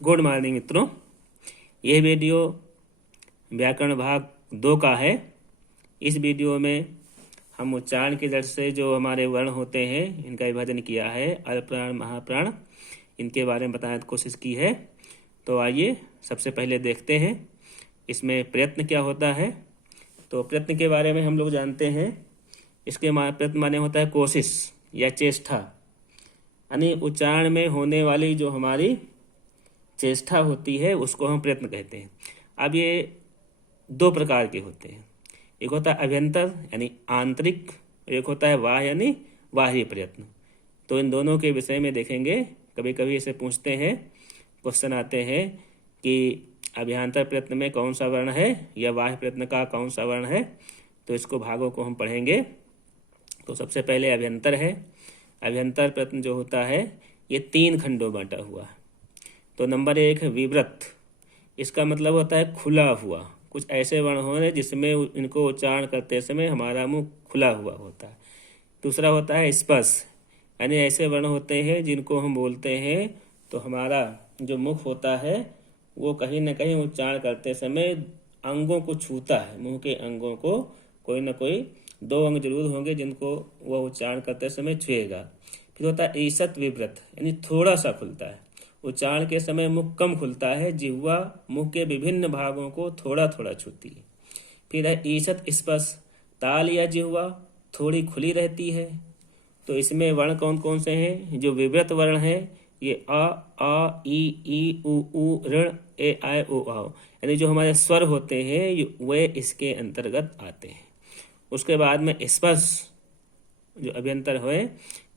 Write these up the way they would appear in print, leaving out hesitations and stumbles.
Good morning मित्रों। यह video व्याकरण भाग 2 का है। इस वीडियो में हम उच्चारण की दृष्टि से जो हमारे वर्ण होते हैं इनका विभाजन किया है, अल्पप्राण महाप्राण, इनके बारे में बताने की कोशिश की है। तो आइए सबसे पहले देखते हैं इसमें प्रयत्न क्या होता है। तो प्रयत्न के बारे में हम लोग जानते हैं, इसके प्रयत्न माने होता है कोशिश या चेष्टा, यानी उच्चारण में होने वाली जो हमारी चेष्टा होती है उसको हम प्रयत्न कहते हैं। अब ये दो प्रकार के होते हैं, एक होता है अभ्यंतर यानी आंतरिक, एक होता है बाह्य यानी बाहरी प्रयत्न। तो इन दोनों के विषय में देखेंगे। कभी कभी इसे पूछते हैं, क्वेश्चन आते हैं कि अभ्यंतर प्रयत्न में कौन सा वर्ण है या बाह्य प्रयत्न का कौन सा वर्ण है। तो इसको भागों को हम पढ़ेंगे। तो सबसे पहले अभ्यंतर है। अभ्यंतर प्रयत्न जो होता है ये 3 खंडों बांटा हुआ है। तो नंबर 1 है विवृत। इसका मतलब होता है खुला हुआ, कुछ ऐसे वर्ण हो रहे जिसमें इनको उच्चारण करते समय हमारा मुंह खुला हुआ होता है। दूसरा होता है स्पर्श, यानी ऐसे वर्ण होते हैं जिनको हम बोलते हैं तो हमारा जो मुख होता है वो कहीं ना कहीं उच्चारण करते समय अंगों को छूता है, मुंह के अंगों को कोई ना कोई 2 अंग जरूर होंगे जिनको वह उच्चारण करते समय छुएगा। फिर होता है ईषत् विवृत, यानी थोड़ा सा खुलता है। उच्चारण के समय मुख कम खुलता है, जिह्वा मुख के विभिन्न भागों को थोड़ा थोड़ा छूती है। फिर है ईषत् स्पर्श, ताल या जिह्वा थोड़ी खुली रहती है। तो इसमें वर्ण कौन कौन से हैं? जो विवृत वर्ण है ये आ ई उ ऋ ए आय ओ आओ, यानी जो हमारे स्वर होते हैं वे इसके अंतर्गत आते हैं। उसके बाद में स्पर्श जो अभ्यंतर हुए,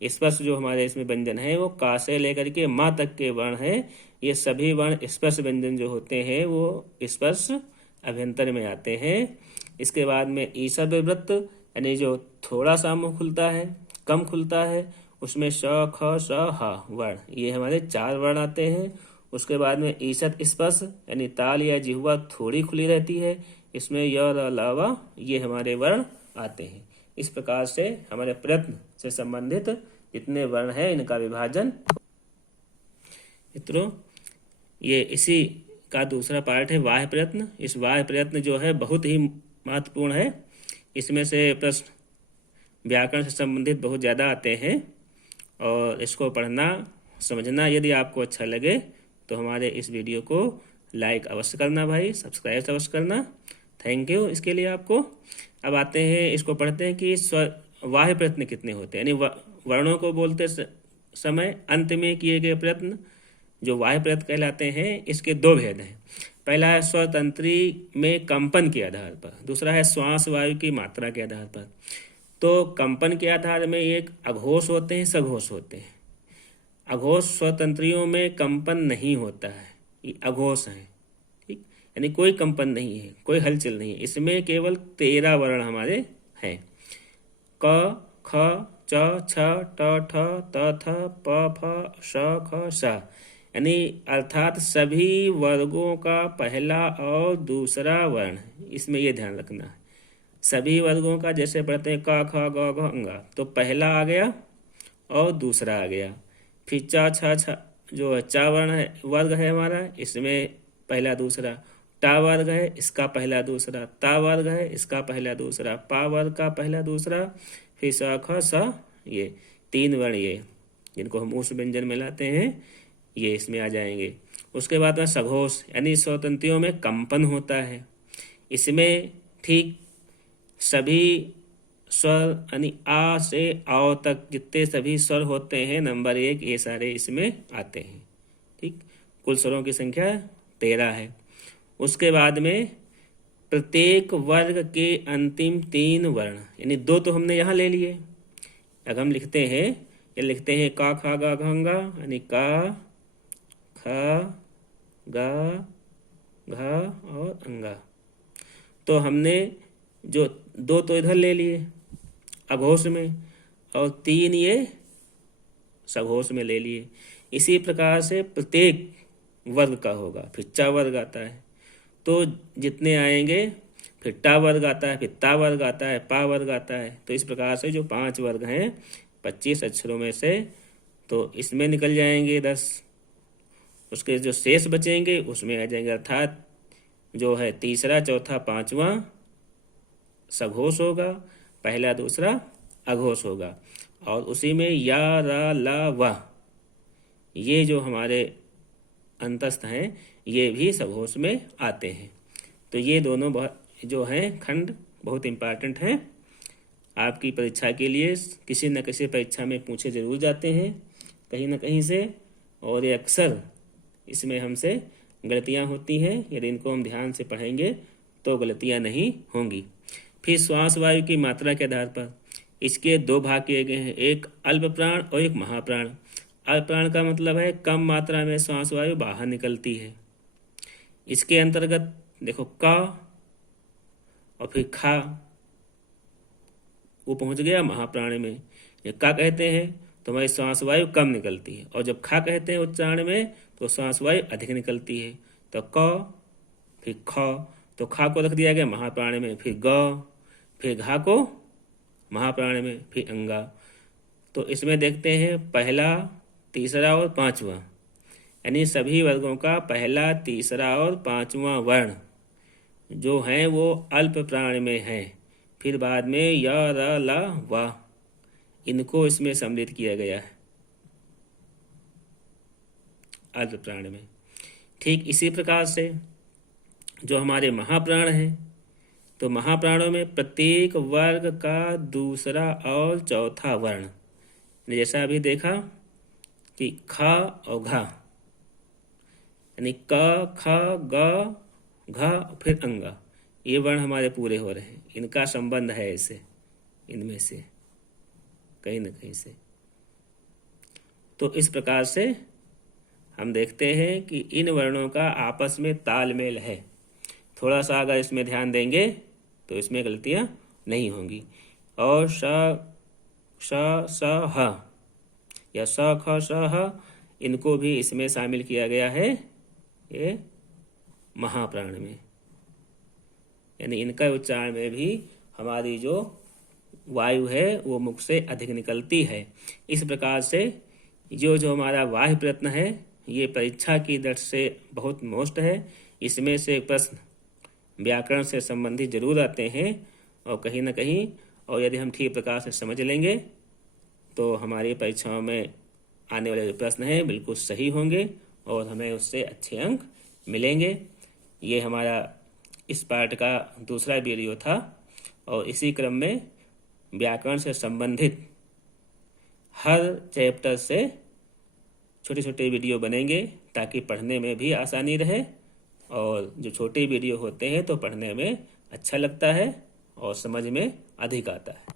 स्पर्श जो हमारे इसमें व्यंजन है वो का से लेकर के माँ तक के वर्ण है। ये सभी वर्ण स्पर्श व्यंजन जो होते हैं वो स्पर्श अभ्यंतर में आते हैं। इसके बाद में ईषद विवृत, यानी जो थोड़ा सा मुंह खुलता है, कम खुलता है, उसमें श ख स ह वर्ण, ये हमारे 4 वर्ण आते हैं। उसके बाद में ईषद स्पर्श, यानी ताल या जिह्वा थोड़ी खुली रहती है, इसमें य र ल व ये हमारे वर्ण आते हैं। इस प्रकार से हमारे प्रयत्न से संबंधित जितने वर्ण हैं इनका विभाजन। मित्रों, ये इसी का दूसरा पार्ट है बाह्य प्रयत्न। इस बाह्य प्रयत्न जो है बहुत ही महत्वपूर्ण है। इसमें से प्रश्न व्याकरण से संबंधित बहुत ज़्यादा आते हैं और इसको पढ़ना समझना यदि आपको अच्छा लगे तो हमारे इस वीडियो को लाइक अवश्य करना भाई, सब्सक्राइब अवश्य करना। थैंक यू इसके लिए आपको। अब आते हैं, इसको पढ़ते हैं कि बाह्य प्रयत्न कितने होते हैं, यानी वर्णों को बोलते समय अंत में किए गए प्रयत्न जो बाह्य प्रयत्न कहलाते हैं। इसके 2 भेद हैं। पहला है स्वतंत्री में कंपन के आधार पर, दूसरा है श्वास वायु की मात्रा के आधार पर। तो कंपन के आधार में एक अघोष होते हैं, सघोष होते हैं। अघोष स्वतंत्रियों में कंपन नहीं होता है, ये अघोष है, ठीक, यानी कोई कंपन नहीं है, कोई हलचल नहीं है। इसमें केवल 13 वर्ण हमारे हैं, क ख च छ ट ठ त थ प फ श ख स, यानी अर्थात सभी वर्गों का पहला और दूसरा वर्ण। इसमें ये ध्यान रखना है, सभी वर्गों का जैसे पढ़ते हैं क ख ग घ अंगा, तो पहला आ गया और दूसरा आ गया। फिर च छ छ जो चा वर्ण है, वर्ग है हमारा, इसमें पहला दूसरा। टा वर्ग है, इसका पहला दूसरा। ता वर्ग है, इसका पहला दूसरा। पा वर्ग का पहला दूसरा। फिर स ख स, ये 3 वर्ण ये जिनको हम उस व्यंजन में लाते हैं ये इसमें आ जाएंगे। उसके बाद में सघोष, यानी स्वतंत्रियों में कंपन होता है। इसमें ठीक सभी स्वर, यानी आ से आओ तक जितने सभी स्वर होते हैं नंबर 1, ये सारे इसमें आते हैं। ठीक, कुल स्वरों की संख्या 13 है। उसके बाद में प्रत्येक वर्ग के अंतिम 3 वर्ण, यानी 2 तो हमने यहाँ ले लिए। अब हम लिखते हैं, ये लिखते हैं का खा गा घंगा, यानी का खा गा घा और अंगा। तो हमने जो 2 तो इधर ले लिए अघोष में और 3 ये सघोष में ले लिए। इसी प्रकार से प्रत्येक वर्ग का होगा। फिर चा वर्ग आता है, तो जितने आएंगे, फिर टा वर्ग आता है, फिर ता वर्ग आता है, पा वर्ग आता है। तो इस प्रकार से जो 5 वर्ग हैं 25 अक्षरों में से, तो इसमें निकल जाएंगे 10। उसके जो शेष बचेंगे उसमें आ जाएंगे, अर्थात जो है तीसरा, चौथा, पांचवा सघोष होगा, पहला दूसरा अघोष होगा, और उसी में या, रा, ला, वाह, ये जो हमारे अंतस्थ हैं ये भी सघोष में आते हैं। तो ये दोनों जो हैं खंड बहुत इम्पॉर्टेंट हैं आपकी परीक्षा के लिए। किसी न किसी परीक्षा में पूछे जरूर जाते हैं कहीं ना कहीं से, और ये अक्सर इसमें हमसे गलतियां होती हैं। यदि इनको हम ध्यान से पढ़ेंगे तो गलतियां नहीं होंगी। फिर श्वास वायु की मात्रा के आधार पर इसके दो भाग किए गए हैं, एक अल्प प्राण और एक महाप्राण। अल्प प्राण का मतलब है कम मात्रा में श्वास वायु बाहर निकलती है। इसके अंतर्गत देखो का और फिर खा, वो पहुंच गया महाप्राण में। ये का कहते हैं तो हमारी श्वास वायु कम निकलती है, और जब खा कहते हैं उच्चारण में तो श्वास वायु अधिक निकलती है। तो क, फिर ख, तो खा को रख दिया गया महाप्राण में, फिर ग, फिर घा को महाप्राण में, फिर अंगा। तो इसमें देखते हैं पहला, तीसरा और पांचवा, यानी सभी वर्गों का पहला, तीसरा और पांचवा वर्ण जो हैं वो अल्प प्राण में हैं। फिर बाद में य, र, ला, वा, इनको इसमें सम्मिलित किया गया है अल्प प्राण में। ठीक इसी प्रकार से जो हमारे महाप्राण हैं, तो महाप्राणों में प्रत्येक वर्ग का दूसरा और चौथा वर्ण, जैसा अभी देखा कि ख और घा, यानी क, ख, ग, घ, फिर अंगा, ये वर्ण हमारे पूरे हो रहे हैं। इनका संबंध है ऐसे इनमें से कहीं न कहीं से। तो इस प्रकार से हम देखते हैं कि इन वर्णों का आपस में तालमेल है। थोड़ा सा अगर इसमें ध्यान देंगे तो इसमें गलतियां नहीं होंगी। और श, स, ह या स, ख, स, ह, इनको भी इसमें शामिल किया गया है ये महाप्राण में, यानी इनका उच्चारण में भी हमारी जो वायु है वो मुख से अधिक निकलती है। इस प्रकार से जो हमारा वाह्य प्रयत्न है ये परीक्षा की दृष्टि से बहुत मोस्ट है। इसमें से प्रश्न व्याकरण से संबंधित जरूर आते हैं और कहीं ना कहीं, और यदि हम ठीक प्रकार से समझ लेंगे तो हमारी परीक्षाओं में आने वाले जो प्रश्न हैं बिल्कुल सही होंगे और हमें उससे अच्छे अंक मिलेंगे। ये हमारा इस पार्ट का दूसरा वीडियो था, और इसी क्रम में व्याकरण से संबंधित हर चैप्टर से छोटे छोटे वीडियो बनेंगे ताकि पढ़ने में भी आसानी रहे, और जो छोटे वीडियो होते हैं तो पढ़ने में अच्छा लगता है और समझ में अधिक आता है।